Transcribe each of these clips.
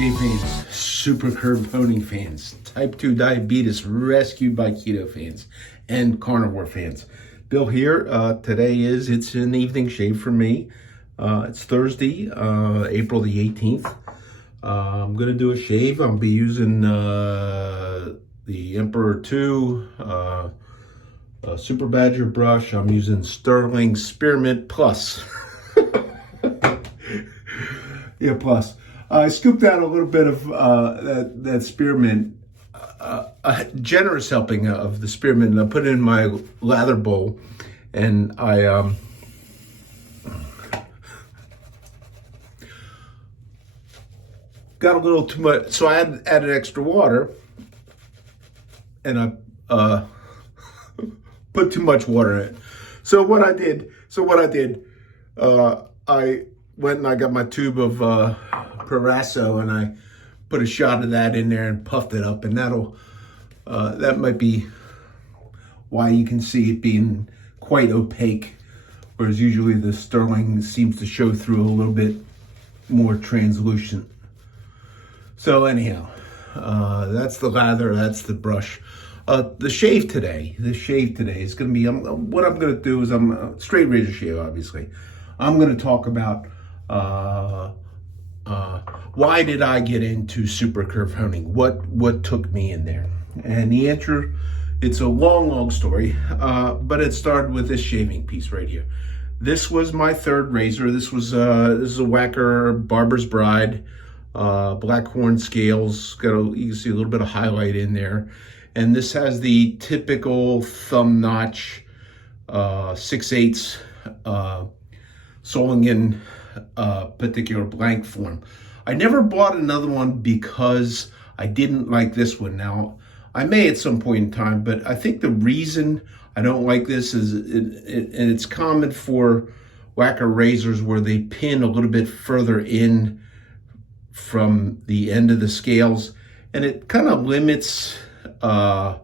shave fans, SuperCurve Honing fans, type 2 diabetes rescued by keto fans, and carnivore fans. Bill here. It's an evening shave for me. It's Thursday, April the 18th. I'm going to do a shave. I'll be using the Emperor 2 Super Badger brush. I'm using Sterling Spearmint Plus. Yeah, Plus. I scooped out a little bit of that spearmint, a generous helping of the spearmint, and I put it in my lather bowl, and I got a little too much, so I added extra water, and I put too much water in it. So what I did, I went and I got my tube of Proraso, and I put a shot of that in there and puffed it up, and that might be why you can see it being quite opaque, whereas usually the Sterling seems to show through a little bit more translucent. So anyhow, that's the lather, that's the brush. The shave today is going to be, what I'm going to do is straight razor shave, obviously. I'm going to talk about why did I get into SuperCurve Honing? What took me in there? And the answer, it's a long story, but it started with this shaving piece right here. This was my third razor. This is a Whacker Barber's Bride, black horn scales. You can see a little bit of highlight in there. And this has the typical thumb notch, 6/8 Solingen particular blank form. I never bought another one because I didn't like this one. Now, I may at some point in time, but I think the reason I don't like this is, and it's common for Whacker razors where they pin a little bit further in from the end of the scales, and it kind of limits some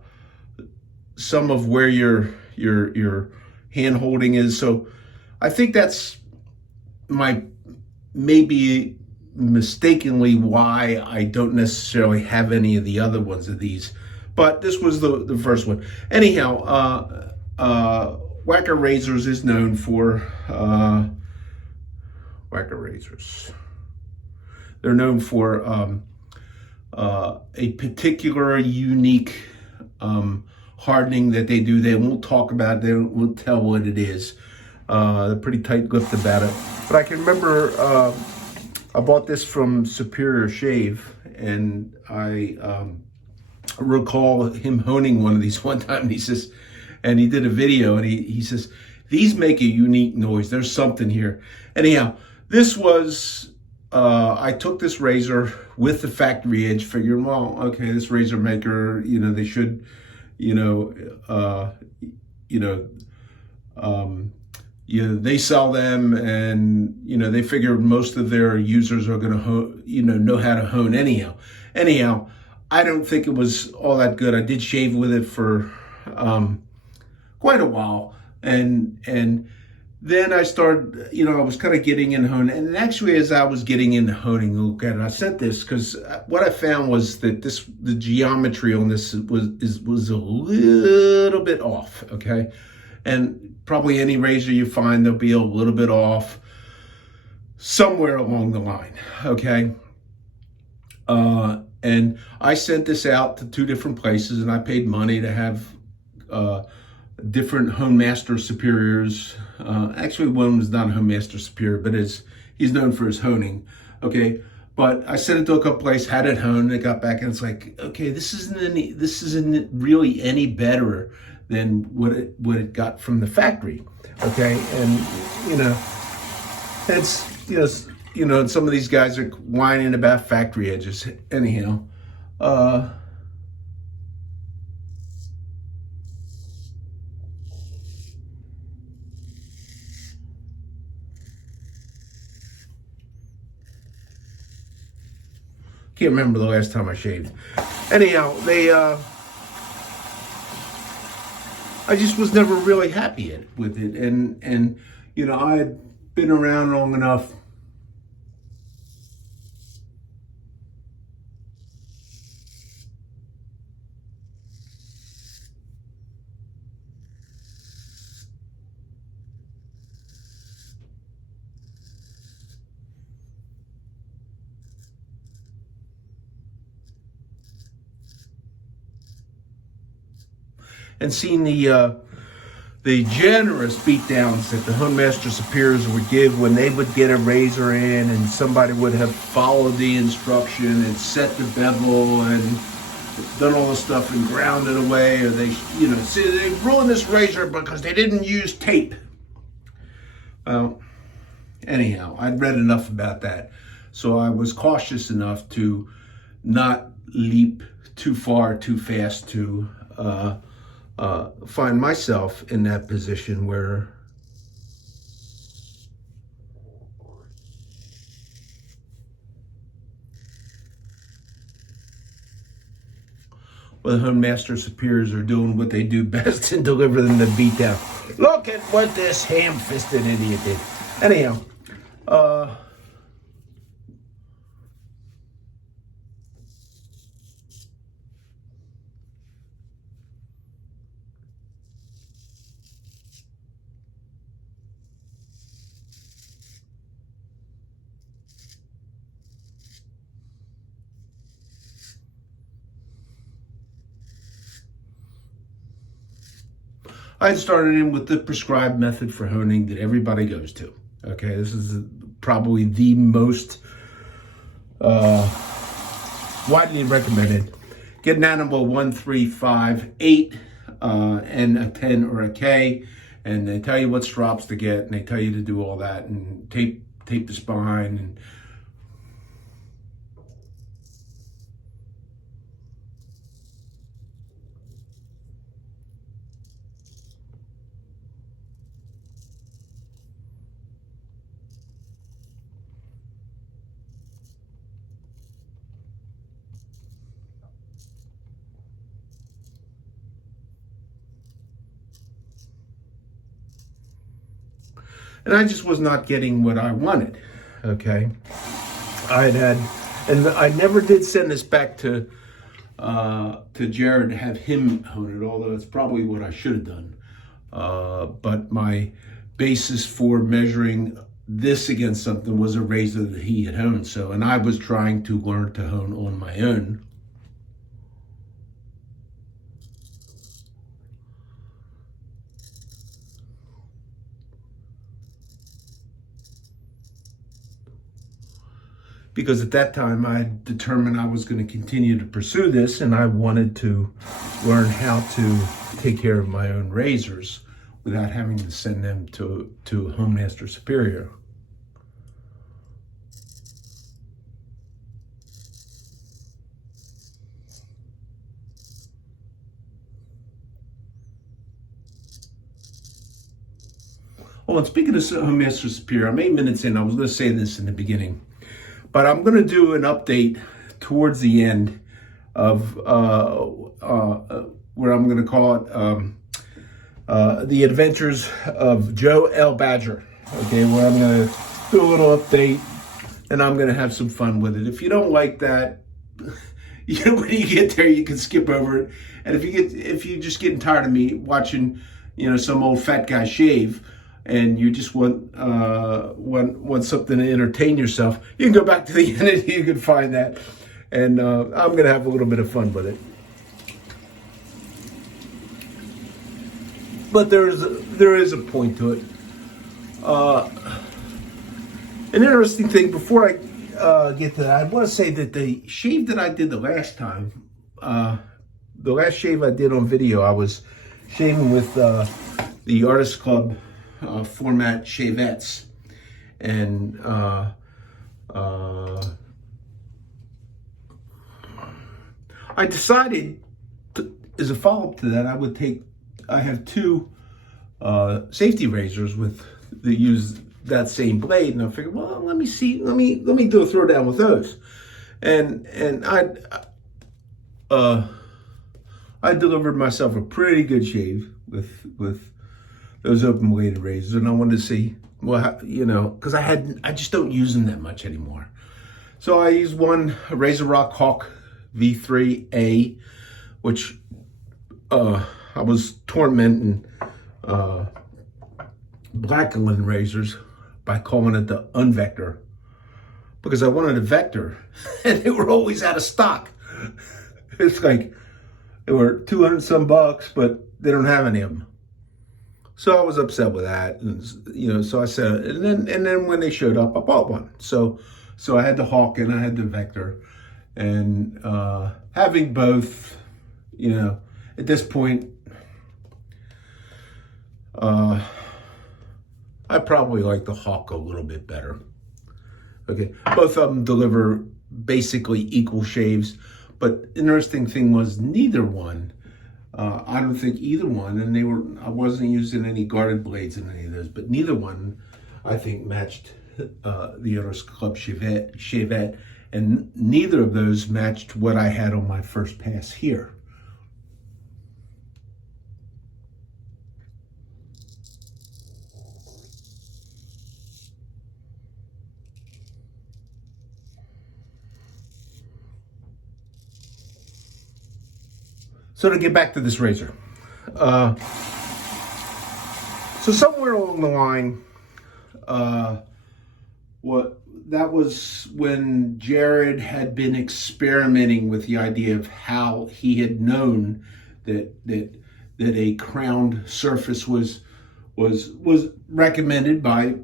of where your hand holding is. So I think that's maybe mistakenly why I don't necessarily have any of the other ones of these, but this was the first one. Anyhow, Whacker razors is known for Whacker razors. They're known for a particular unique hardening that they do. They won't talk about it. They won't tell what it is. They're pretty tight-lipped about it. But I can remember I bought this from Superior Shave, and I recall him honing one of these one time. And he did a video, and he says, these make a unique noise. There's something here. Anyhow, this was, I took this razor with the factory edge, figuring, well, okay, this razor maker, they should, they sell them, and they figure most of their users are going to know how to hone anyhow. I don't think it was all that good. I did shave with it for quite a while, and then I started, I was kind of getting in honing, and actually as I was getting into honing, look at it, I sent this because what I found was that the geometry on this was a little bit off, okay? And probably any razor you find, there'll be a little bit off somewhere along the line, okay? And I sent this out to 2 different places, and I paid money to have different Hone Master Superiors. Actually, one was not a Hone Master Superior, but he's known for his honing, okay? But I sent it to a couple places, had it honed, and it got back, and it's like, okay, this isn't really any better than what it got from the factory, okay? And it's and some of these guys are whining about factory edges. Anyhow, can't remember the last time I shaved. Anyhow, I just was never really happy with it, and I had been around long enough and seen the generous beatdowns that the Honemaster Superiors would give when they would get a razor in and somebody would have followed the instruction and set the bevel and done all the stuff and ground it away, or they, see, they ruined this razor because they didn't use tape. Well, anyhow, I'd read enough about that, so I was cautious enough to not leap too far, too fast to find myself in that position where the Honemaster Superiors are doing what they do best and delivering the beatdown. Look at what this ham-fisted idiot did. Anyhow, I started in with the prescribed method for honing that everybody goes to. Okay, this is probably the most widely recommended. Get an animal 1, 3, 5, 8, and a 10 or a K, and they tell you what strops to get, and they tell you to do all that, and tape the spine, and I just was not getting what I wanted. Okay, and I never did send this back to Jared to have him hone it, although it's probably what I should have done. But my basis for measuring this against something was a razor that he had honed. So, and I was trying to learn to hone on my own. Because at that time I determined I was going to continue to pursue this, and I wanted to learn how to take care of my own razors without having to send them to a Honemaster Superior. Oh, and speaking of Honemaster Superior, I'm 8 minutes in. I was going to say this in the beginning, but I'm going to do an update towards the end of where I'm going to call it The Adventures of Joe L. Badger. Okay, where I'm going to do a little update, and I'm going to have some fun with it. If you don't like that, when you get there, you can skip over it. And if you're just getting tired of me watching, some old fat guy shave, and you just want something to entertain yourself, you can go back to the end and you can find that. And I'm going to have a little bit of fun with it. But there is a point to it. An interesting thing, before I get to that, I want to say that the shave that I did the last time, the last shave I did on video, I was shaving with the Artist Club format shavettes, and I decided as a follow-up to that, I have two safety razors that use that same blade, and I figured, well, let me do a throwdown with those, and I delivered myself a pretty good shave with those open bladed razors, and I wanted to see, well, because I just don't use them that much anymore. So I used one, a Razor Rock Hawk V3A, which I was tormenting Blackland razors by calling it the Unvector, because I wanted a Vector, and they were always out of stock. It's like, they were $200 some bucks, but they don't have any of them. So I was upset with that, and so I said, and then when they showed up, I bought one. So I had the Hawk and I had the Vector, and having both, at this point, I probably like the Hawk a little bit better. Okay, both of them deliver basically equal shaves, but interesting thing was neither one. I don't think either one, and I wasn't using any guarded blades in any of those, but neither one, I think, matched the Owners Club Shavette, and neither of those matched what I had on my first pass here. So to get back to this razor, so somewhere along the line, that was when Jared had been experimenting with the idea of how he had known that a crowned surface was recommended by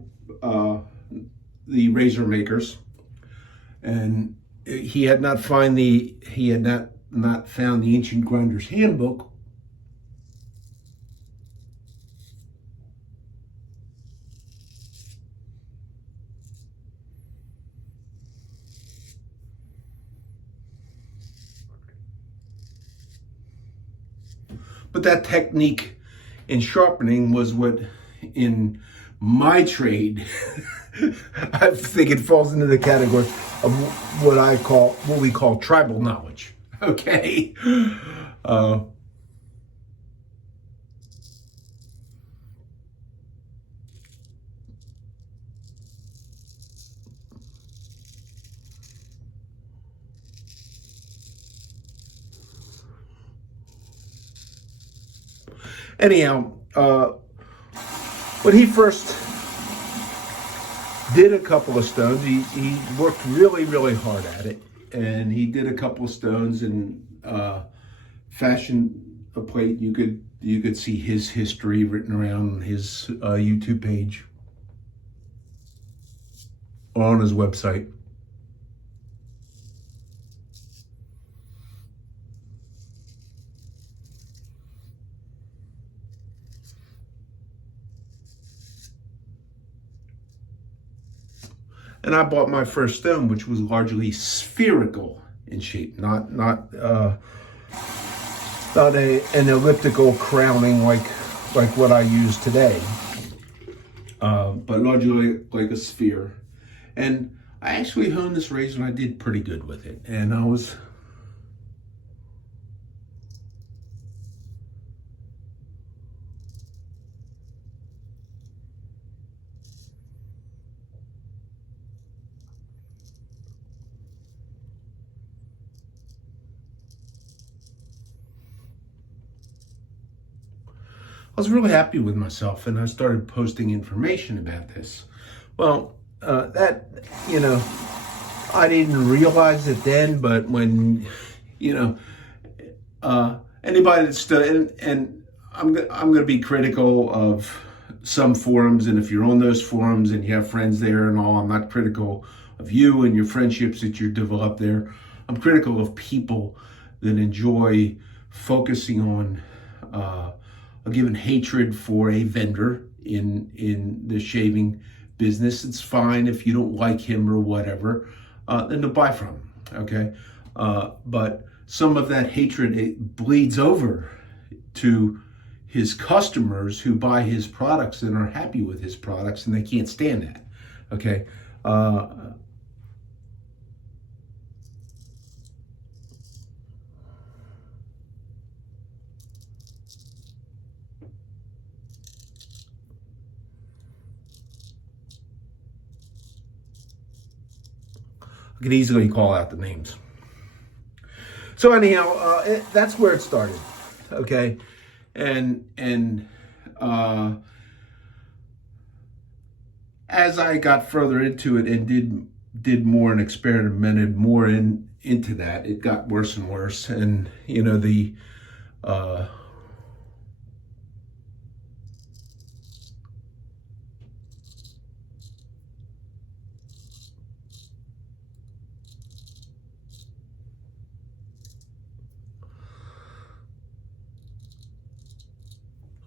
the razor makers, and he had not found the Ancient Grinder's Handbook. But that technique in sharpening was what, in my trade, I think it falls into the category of what we call tribal knowledge. Okay. Anyhow, when he first did a couple of stones, he worked really, really hard at it. And he did a couple of stones and fashioned a plate. You could see his history written around his YouTube page or on his website. And I bought my first stone, which was largely spherical in shape, not an elliptical crowning like what I use today, but largely like a sphere. And I actually honed this razor, and I did pretty good with it. And I was really happy with myself, and I started posting information about this. Well, I didn't realize it then, but when, anybody that's still, and I'm going to be critical of some forums, and if you're on those forums and you have friends there and all, I'm not critical of you and your friendships that you develop there. I'm critical of people that enjoy focusing on a given hatred for a vendor in the shaving business. It's fine if you don't like him or whatever, then to buy from him, okay? But some of that hatred, it bleeds over to his customers who buy his products and are happy with his products, and they can't stand that, okay? I could easily call out the names. So anyhow, that's where it started, okay? And as I got further into it and did more and experimented more into that, it got worse and worse. And the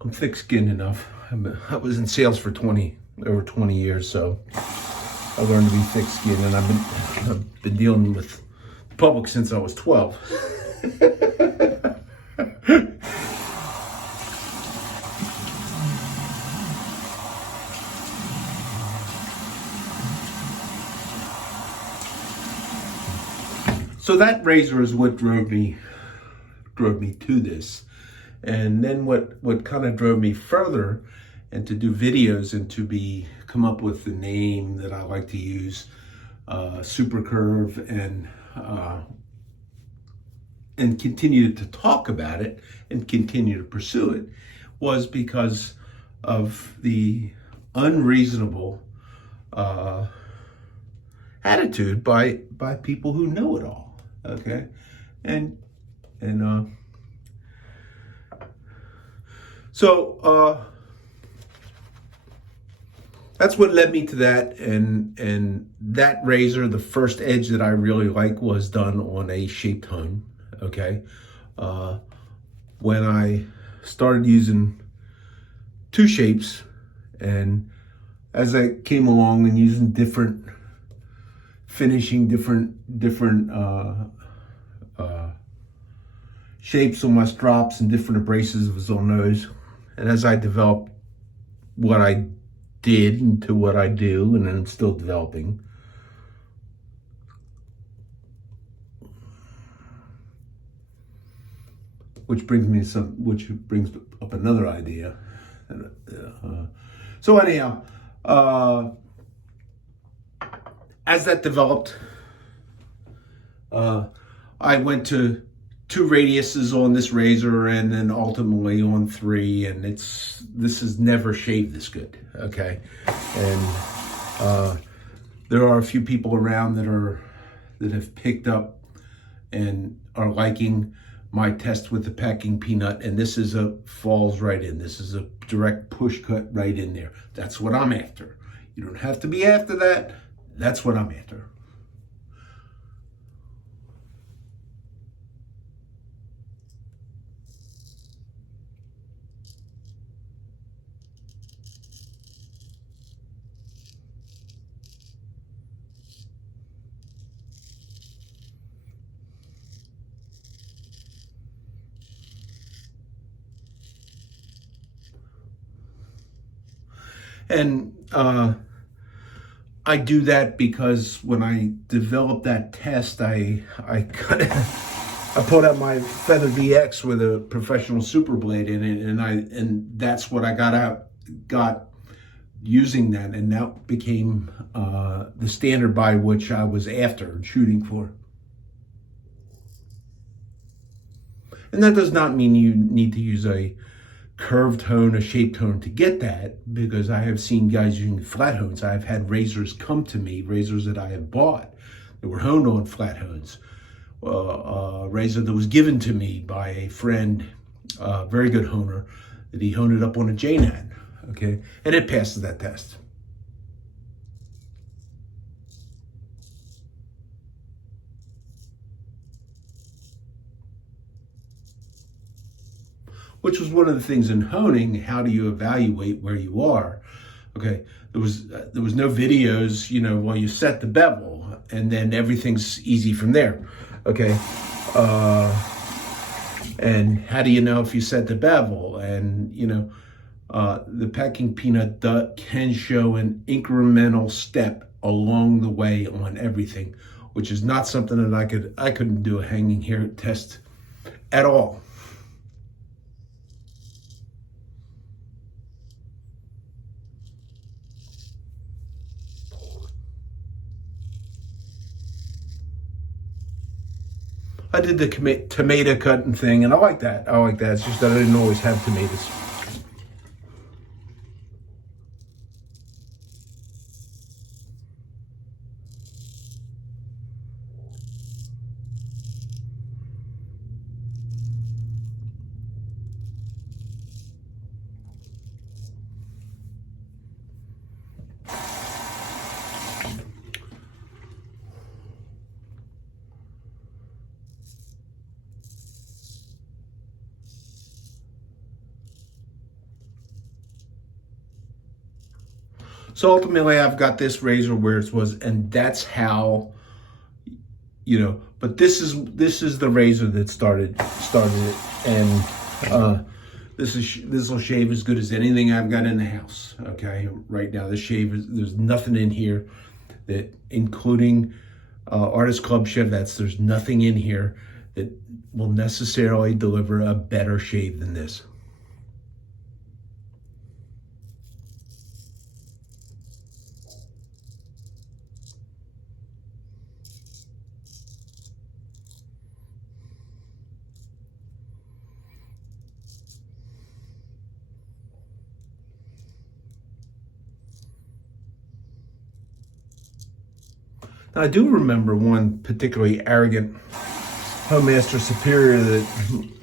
I'm thick-skinned enough. I was in sales for over 20 years, so I learned to be thick-skinned, and I've been dealing with the public since I was 12. So that razor is what drove me to this. And then what kind of drove me further and to do videos and to come up with the name that I like to use, SuperCurve, and continue to talk about it and continue to pursue it, was because of the unreasonable attitude by people who know it all. Okay, so that's what led me to that, and that razor, the first edge that I really like was done on a shaped hone. Okay, when I started using two shapes, and as I came along and using different finishing, different shapes on my strops and different abrasives on those, and as I developed what I did into what I do, and I'm still developing, which brings up another idea. So anyhow, as that developed, I went to 2 radiuses on this razor, and then ultimately on 3, and this has never shaved this good. Okay, and there are a few people around that have picked up and are liking my test with the packing peanut, and this falls right in. This is a direct push cut right in there. That's what I'm after. You don't have to be after that. That's what I'm after. And I do that because when I developed that test, I pulled out my Feather VX with a professional super blade in it, and that's what I got using that, and that became the standard by which I was after and shooting for. And that does not mean you need to use a curved hone, a shaped hone to get that, because I have seen guys using flat hones. I've had razors come to me, razors that I have bought that were honed on flat hones. A razor that was given to me by a friend, a very good honer, that he honed it up on a JNAD, okay? And it passes that test. Which was one of the things in honing. How do you evaluate where you are? Okay, there was no videos, while you set the bevel, and then everything's easy from there. Okay, and how do you know if you set the bevel? And the packing peanut can show an incremental step along the way on everything, which is not something that I couldn't do a hanging hair test at all. I did the tomato cutting thing, and I like that. It's just that I didn't always have tomatoes. So ultimately, I've got this razor where it was, and that's how, but this is the razor that started it, and this will shave as good as anything I've got in the house. Okay, right now there's nothing in here that, including Artist Club chevettes, there's nothing in here that will necessarily deliver a better shave than this. I do remember one particularly arrogant Homemaster Superior that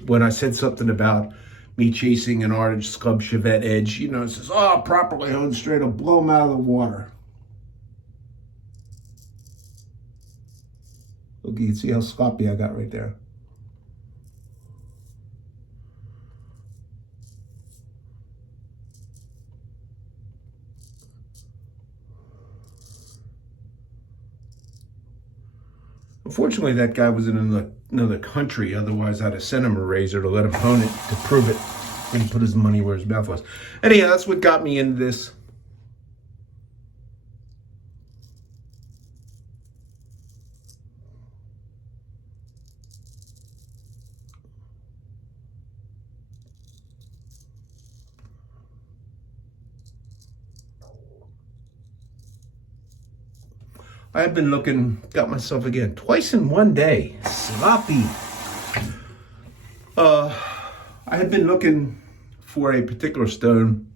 when I said something about me chasing an Artist Club Chevette Edge, it says, oh, properly honed straight, I'll blow them out of the water. Look, you can see how sloppy I got right there. Unfortunately, that guy was in another country. Otherwise, I'd have sent him a razor to let him hone it to prove it. And put his money where his mouth was. Anyhow, that's what got me into this. I've been got myself again, twice in one day. Sloppy. I had been looking for a particular stone.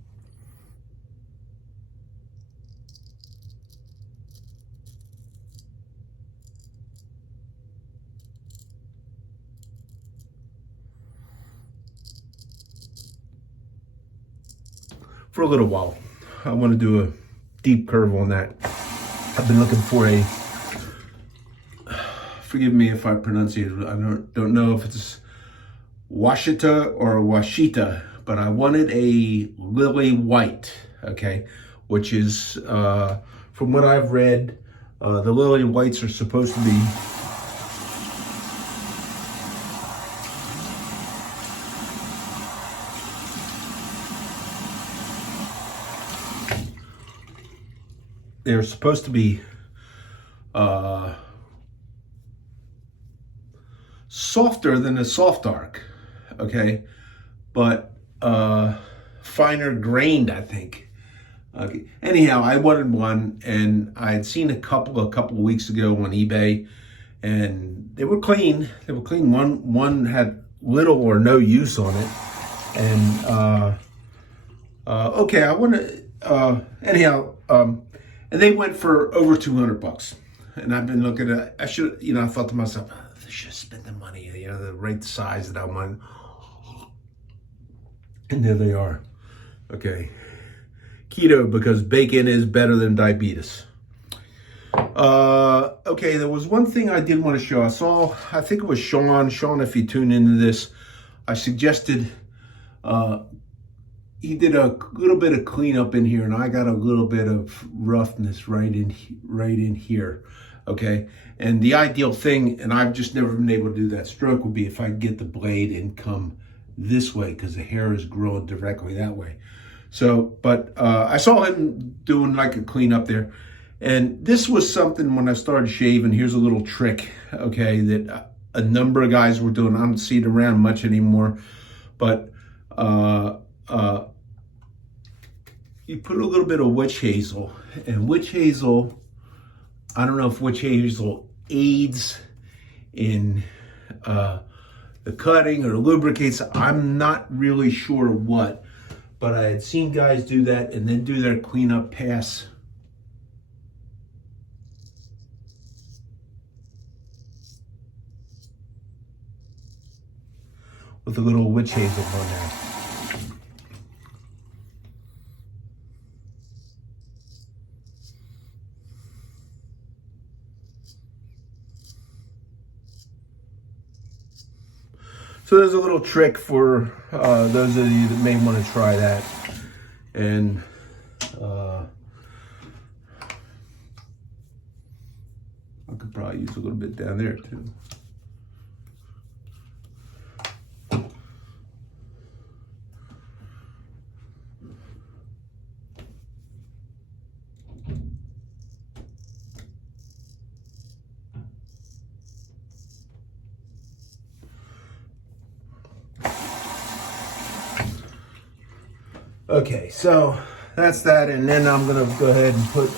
For a little while. I want to do a deep curve on that. I've been looking for a, forgive me if I pronounce it, I don't know if it's Washita or Washita, but I wanted a lily white, okay, which is, from what I've read, the lily whites are supposed to be they're supposed to be softer than a soft dark, okay, but finer grained, I think. Okay. Anyhow, I wanted one, and I had seen a couple of weeks ago on eBay, and they were clean. They were clean. One had little or no use on it, and okay, I want to anyhow. And they went for over $200. And I've been looking at, I thought to myself, I should spend the money, the right size that I want. And there they are. Okay. Keto, because bacon is better than diabetes. Okay, there was one thing I did want to show. I think it was Sean, if you tune into this, I suggested, he did a little bit of cleanup in here, and I got a little bit of roughness right in here, okay? And the ideal thing, and I've just never been able to do that stroke, would be if I get the blade and come this way, because the hair is growing directly that way. So, but I saw him doing like a cleanup there, and this was something when I started shaving. Here's a little trick, okay, that a number of guys were doing. I don't see it around much anymore, but you put a little bit of witch hazel, and witch hazel, I don't know if witch hazel aids in the cutting or lubricates. I'm not really sure what, but I had seen guys do that and then do their cleanup pass. With a little witch hazel on there. So there's a little trick for those of you that may want to try that. And could probably use a little bit down there too. Okay, so that's that, and then I'm gonna go ahead and put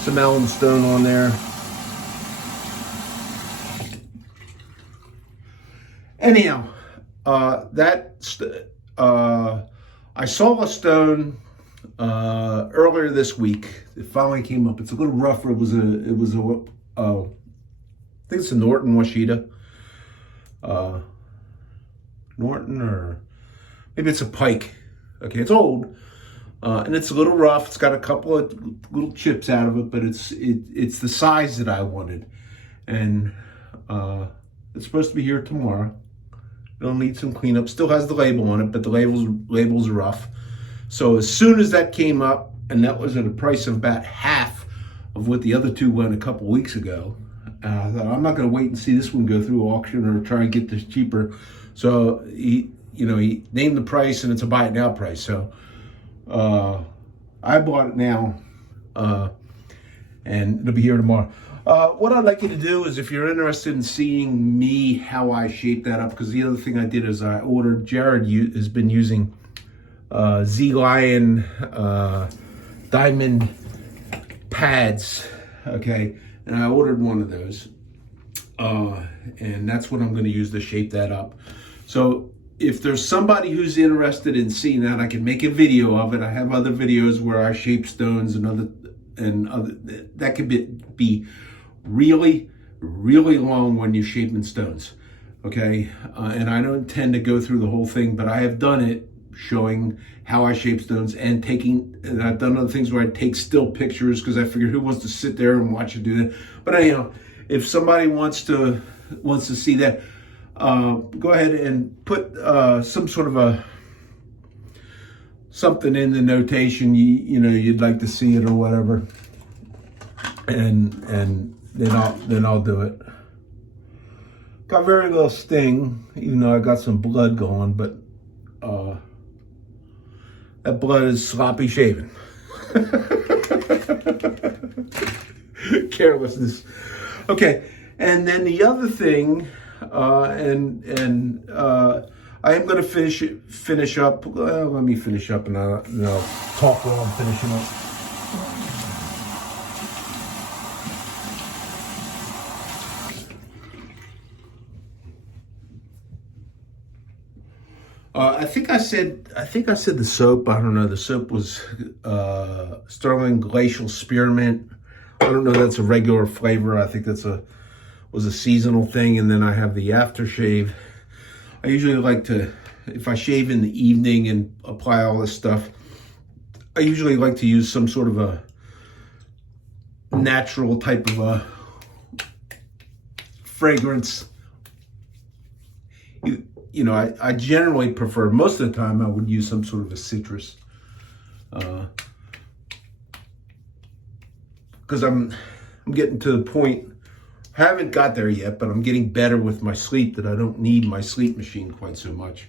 some alum stone on there. Anyhow, I saw a stone earlier this week. It finally came up. It's a little rougher. It was a I think it's a Norton Washita. Norton, or maybe it's a Pike. Okay, it's old, and it's a little rough. It's got a couple of little chips out of it, but it's the size that I wanted, and it's supposed to be here tomorrow. It'll need some cleanup. Still has the label on it, but the label's rough. So as soon as that came up, and that was at a price of about half of what the other two went a couple weeks ago, I thought, I'm not going to wait and see this one go through auction or try and get this cheaper. So he named the price, and it's a buy it now price. So I bought it now, and it'll be here tomorrow. What I'd like you to do is, if you're interested in seeing me how I shape that up, because the other thing I did is I ordered, Jared has been using Z-Lion diamond pads, okay, and I ordered one of those, and that's what I'm going to use to shape that up. So if there's somebody who's interested in seeing that, I can make a video of it. I have other videos where I shape stones and other that could be really, really long when you're shaping stones, okay? And I don't intend to go through the whole thing, but I have done it, showing how I shape stones, and I've done other things where I take still pictures, because I figured, who wants to sit there and watch it do that? But anyhow, if somebody wants to see that, go ahead and put some sort of something in the notation you'd like to see it or whatever, and then I'll do it. Got very little sting, even though I got some blood going, but that blood is sloppy shaving. Carelessness. Okay, and then the other thing, I am going to finish up. Let me finish up, and I'll talk while I'm finishing up. I think I said the soap. I don't know. The soap was Sterling Glacial Spearmint. I don't know. That's a regular flavor. I think was a seasonal thing. And then I have the aftershave. I usually like to, if I shave in the evening and apply all this stuff, I usually like to use some sort of a natural type of a fragrance. I generally prefer, most of the time, I would use some sort of a citrus. Because I'm getting to the point, I haven't got there yet, but I'm getting better with my sleep, that I don't need my sleep machine quite so much.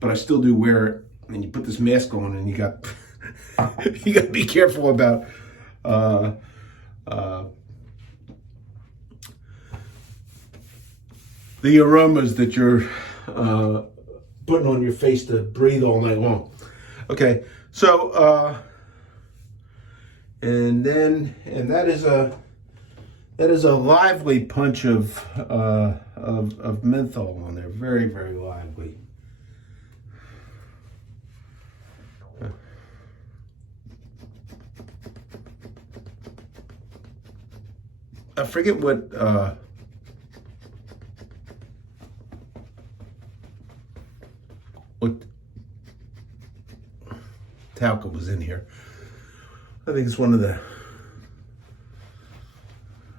But I still do wear it, and you put this mask on, and you got you got to be careful about the aromas that you're putting on your face to breathe all night long. Okay, so and that is a lively punch of menthol on there. Very, very lively. I forget what talcum was in here. I think it's one of the, I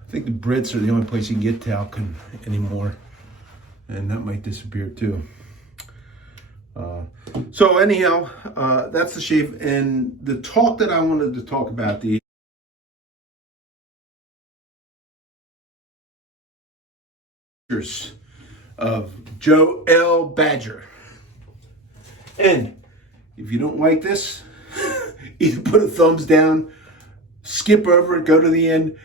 think the Brits are the only place you can get talcum anymore, and that might disappear too. So anyhow, that's the shave. And the talk that I wanted to talk about, the of Joe L. Badger. And if you don't like this, either put a thumbs down, skip over it, go to the end.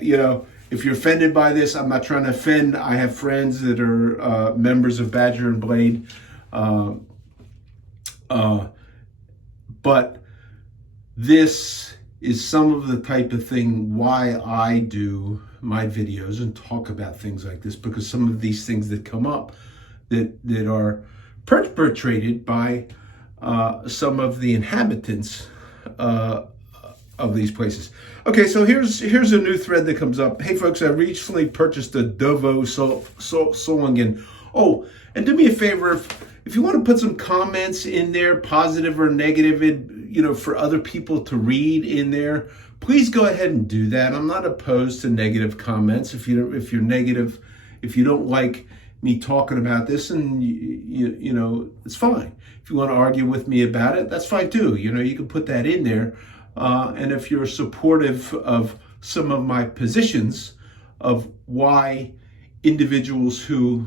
You know, if you're offended by this, I'm not trying to offend. I have friends that are members of Badger and Blade. But this is some of the type of thing why I do my videos and talk about things like this, because some of these things that come up that are perpetrated by some of the inhabitants of these places. Okay, so here's a new thread that comes up. Hey folks, I recently purchased a Dovo Solingen. Oh, and do me a favor, if you want to put some comments in there, positive or negative, you know, for other people to read in there, please go ahead and do that. I'm not opposed to negative comments. If you're negative, if you don't like me talking about this, and you know, it's fine. If you want to argue with me about it, that's fine too. You know, you can put that in there. And if you're supportive of some of my positions of why individuals who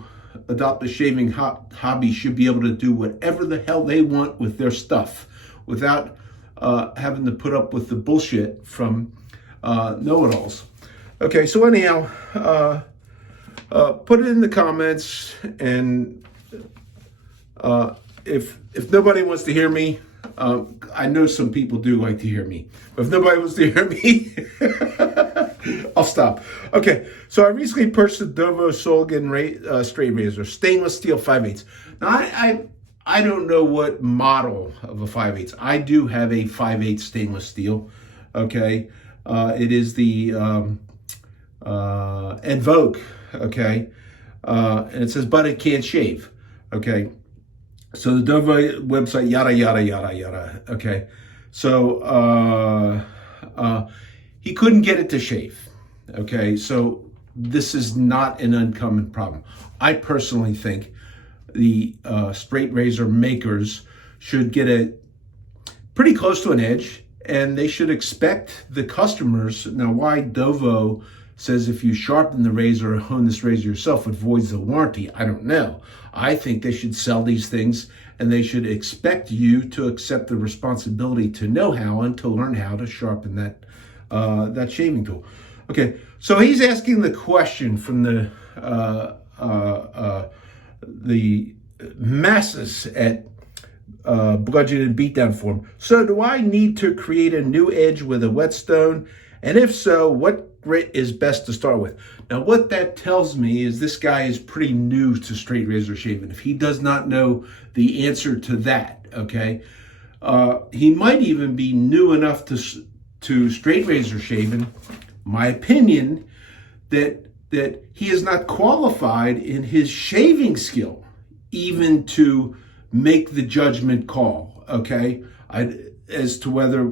adopt a shaving hobby should be able to do whatever the hell they want with their stuff without having to put up with the bullshit from know-it-alls. Okay, so anyhow, put it in the comments, and if nobody wants to hear me, I know some people do like to hear me, but if nobody wants to hear me, I'll stop. Okay, so I recently purchased a Dovo Solingen straight razor, stainless steel 5/8. Now, I don't know what model of a 5/8. I do have a 5/8 stainless steel, okay? It is the Invoke, okay? And it says, but it can't shave, okay? So the Dovo website, yada, yada, yada, yada, okay? So he couldn't get it to shave, okay? So this is not an uncommon problem. I personally think the straight razor makers should get it pretty close to an edge, and they should expect the customers. Now, why Dovo says if you sharpen the razor or hone this razor yourself, it voids the warranty, I don't know. I think they should sell these things, and they should expect you to accept the responsibility to know how and to learn how to sharpen that shaving tool. Okay, so he's asking the question from the masses at Bludgeon Beatdown forum. So do I need to create a new edge with a whetstone? And if so, what grit is best to start with? Now, what that tells me is this guy is pretty new to straight razor shaving. If he does not know the answer to that, okay, he might even be new enough to straight razor shaving, my opinion, that he is not qualified in his shaving skill even to make the judgment call, okay, as to whether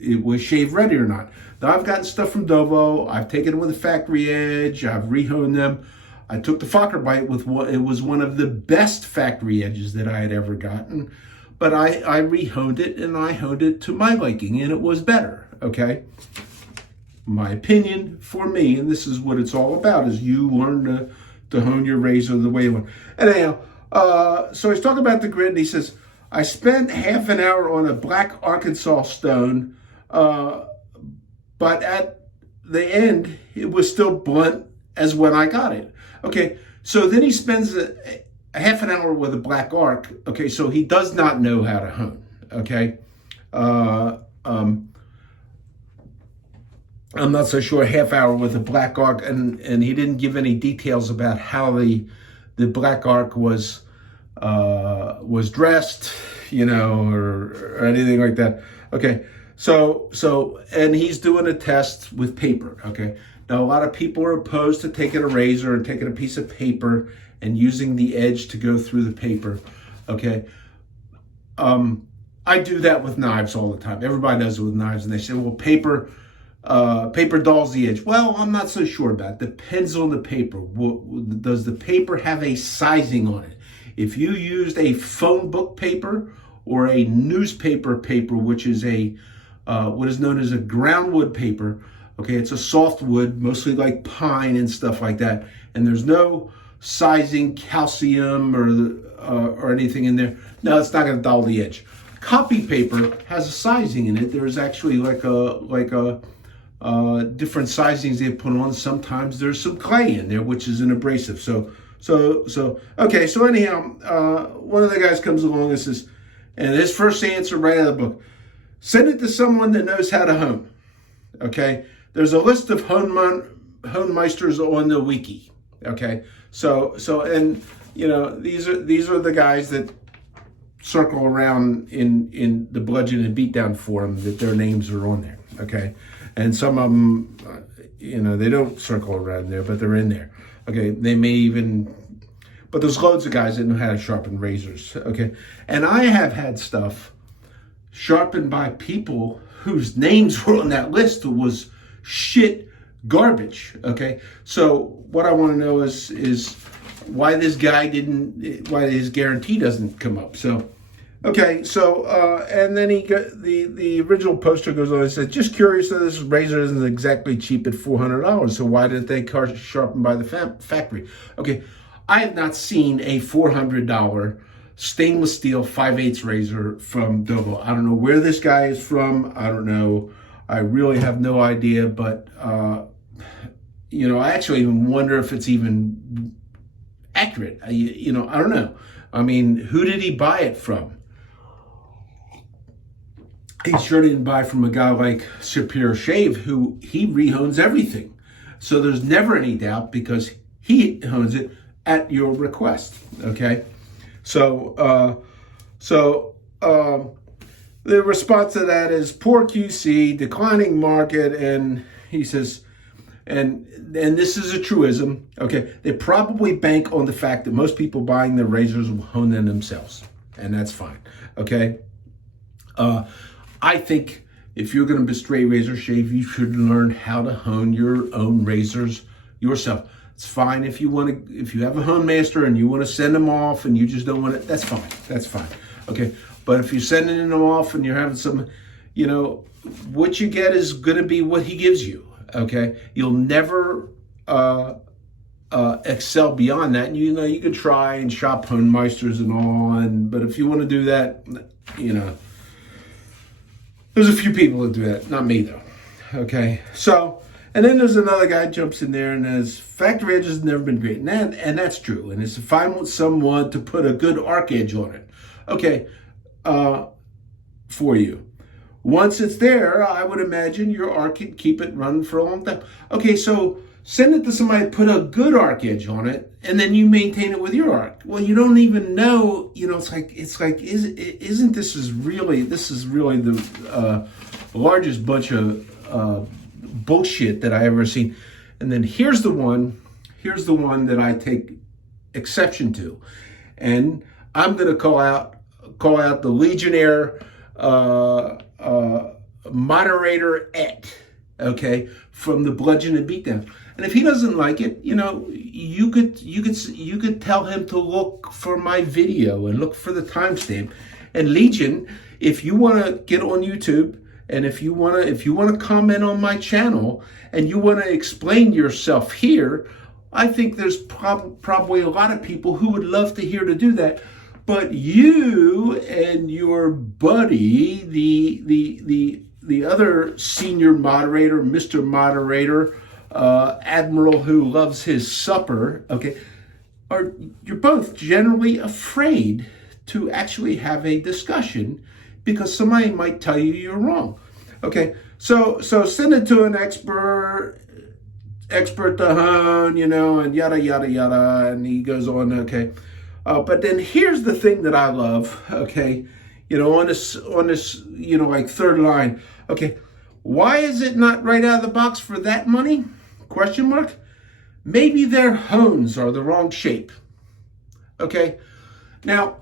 it was shave ready or not. Now, I've gotten stuff from Dovo. I've taken it with a factory edge. I've rehoned them. I took the Fokker bite with it was one of the best factory edges that I had ever gotten, but I rehoned it, and I honed it to my liking, and it was better, okay? My opinion for me, and this is what it's all about, is you learn to hone your razor the way you want. Anyhow, so he's talking about the grit, and he says, I spent half an hour on a black Arkansas stone, but at the end, it was still blunt as when I got it. Okay, so then he spends a half an hour with a black arc. Okay, so he does not know how to hone, okay? I'm not so sure, a half hour with a black arc, and he didn't give any details about how the black arc was dressed, you know, or anything like that. Okay, so and he's doing a test with paper. Okay, now a lot of people are opposed to taking a razor and taking a piece of paper and using the edge to go through the paper. Okay, I do that with knives all the time. Everybody does it with knives, and they say, well, paper dulls the edge. Well, I'm not so sure about it. Depends on the paper. Does the paper have a sizing on it? If you used a phone book paper or a newspaper paper, which is a what is known as a groundwood paper, okay, it's a soft wood, mostly like pine and stuff like that, and there's no sizing, calcium, or anything in there. No, it's not going to dull the edge. Copy paper has a sizing in it. There's actually like a different sizings they put on. Sometimes there's some clay in there, which is an abrasive. Okay. So anyhow, one of the guys comes along and says, and his first answer right out of the book, send it to someone that knows how to hone. Okay. There's a list of honemeisters on the wiki. Okay. And you know, these are the guys that circle around in the Bludgeon and Beatdown forum, that their names are on there. Okay. And some of them, you know, they don't circle around there, but they're in there. Okay, they may even, but there's loads of guys that know how to sharpen razors. Okay, and I have had stuff sharpened by people whose names were on that list was shit garbage. Okay, so what I want to know is why this guy why his guarantee doesn't come up. So. Okay, so, and then he got the original poster goes on and says, just curious that this razor isn't exactly cheap at $400, so why didn't they sharpen by the factory? Okay, I have not seen a $400 stainless steel 5/8 razor from Dovo. I don't know where this guy is from. I don't know. I really have no idea, but, you know, I actually even wonder if it's even accurate. You know, I don't know. I mean, who did he buy it from? He sure didn't buy from a guy like Superior Shave, who he rehones everything. So there's never any doubt because he hones it at your request. Okay, so the response to that is poor QC, declining market, and he says, and this is a truism. Okay, they probably bank on the fact that most people buying their razors will hone them themselves, and that's fine. Okay. I think if you're going to straight razor shave, you should learn how to hone your own razors yourself. It's fine if you have a hone master and you want to send them off and you just don't want it. That's fine. That's fine. Okay. But if you're sending them off and you're having some, you know, what you get is going to be what he gives you. Okay. You'll never excel beyond that. And, you know, you can try and shop hone meisters and all, but if you want to do that, you know, there's a few people that do that, not me though. Okay, so, and then there's another guy jumps in there and says, factory edge has never been great. And that's true. And it's to find someone to put a good arc edge on it. Okay, for you. Once it's there, I would imagine your arc can keep it running for a long time. Okay, so send it to somebody to put a good arc edge on it, and then you maintain it with your arc. Well, you don't even know, you know, it's like, isn't this really the largest bunch of bullshit that I ever seen. And then here's the one that I take exception to. And I'm going to call out the Legionnaire moderator okay, from the Bludgeon and Beatdown. And if he doesn't like it, you know, you could tell him to look for my video and look for the timestamp. And Legion, if you want to get on YouTube and if you want to comment on my channel and you want to explain yourself here, I think there's probably a lot of people who would love to hear to do that. But you and your buddy, the other senior moderator, Mr. Moderator, Admiral who loves his supper, okay, you're both generally afraid to actually have a discussion because somebody might tell you you're wrong. Okay, so send it to an expert to hone, you know, and yada, yada, yada, and he goes on, okay. But then here's the thing that I love, okay, you know, on this, you know, like third line, okay, why is it not right out of the box for that money? Question mark. Maybe their hones are the wrong shape. Okay. Now,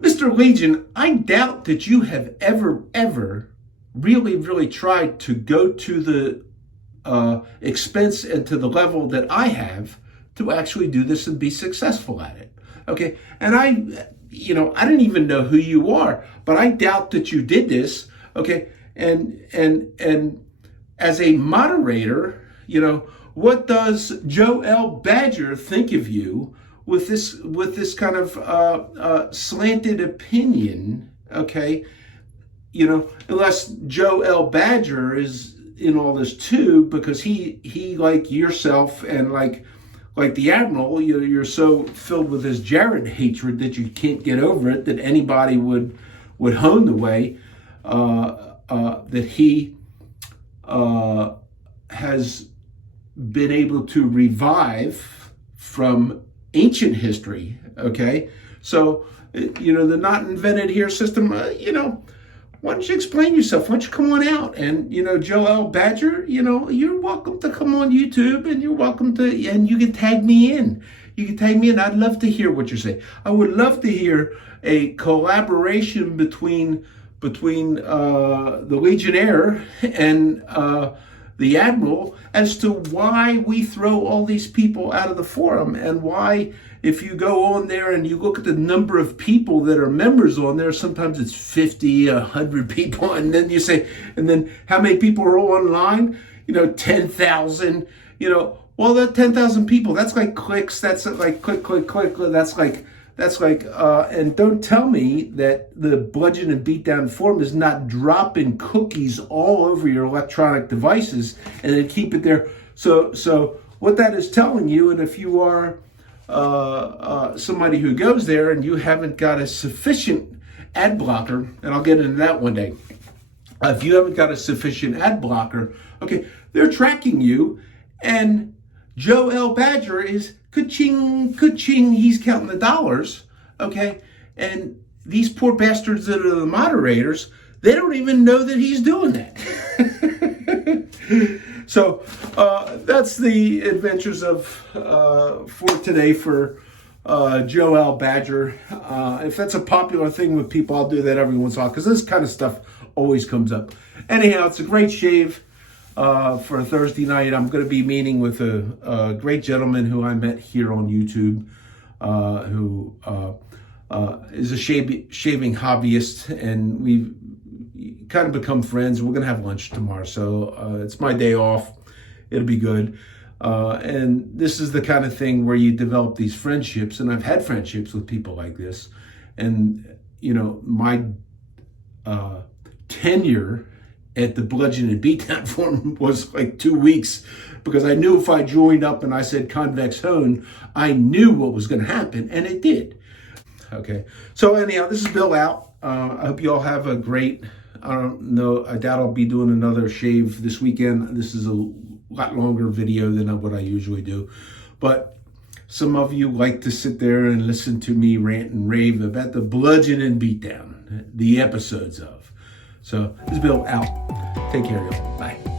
Mr. Legion, I doubt that you have ever really tried to go to the expense and to the level that I have to actually do this and be successful at it. Okay. And I didn't even know who you are, but I doubt that you did this. Okay. And as a moderator, what does Joel Badger think of you with this kind of slanted opinion? Okay. Unless Joel Badger is in all this too, because he like yourself and like the Admiral, you're so filled with this Jared hatred that you can't get over it, that anybody would hone the way that he has been able to revive from ancient history. Okay, so the not invented here system. Why don't you explain yourself? Why don't you come on out? And Joel Badger, you're welcome to come on YouTube, and you're welcome to, and you can tag me in. You can tag me in. I'd love to hear what you're saying. I would love to hear a collaboration between the Legionnaire and the Admiral as to why we throw all these people out of the forum, and why, if you go on there and you look at the number of people that are members on there, sometimes it's 50, 100 people, and then you say, and then how many people are online? 10,000. Well, that 10,000 people, that's like clicks. That's like click. That's like, and don't tell me that the Bludgeon and Beatdown forum is not dropping cookies all over your electronic devices and then keep it there. So what that is telling you, and if you are somebody who goes there and you haven't got a sufficient ad blocker, and I'll get into that one day. If you haven't got a sufficient ad blocker, okay, they're tracking you, and Joel Badger is ka-ching, ka-ching, he's counting the dollars, okay? And these poor bastards that are the moderators, they don't even know that he's doing that. So that's the adventures of for today for Joel Badger. If that's a popular thing with people, I'll do that every once in a while, because this kind of stuff always comes up. Anyhow, it's a great shave for a Thursday night. I'm going to be meeting with a great gentleman who I met here on YouTube, who is a shaving hobbyist, and we've kind of become friends. We're going to have lunch tomorrow, so it's my day off. It'll be good. And this is the kind of thing where you develop these friendships, and I've had friendships with people like this. And, my tenure at the Bludgeon and Beatdown forum was like 2 weeks, because I knew if I joined up and I said convex hone, I knew what was going to happen, and it did. Okay, so anyhow, this is Bill out. I hope you all have a great, I don't know, I doubt I'll be doing another shave this weekend. This is a lot longer video than what I usually do, but some of you like to sit there and listen to me rant and rave about the Bludgeon and Beatdown, the episodes of. So this is Bill out. Take care, y'all. Bye.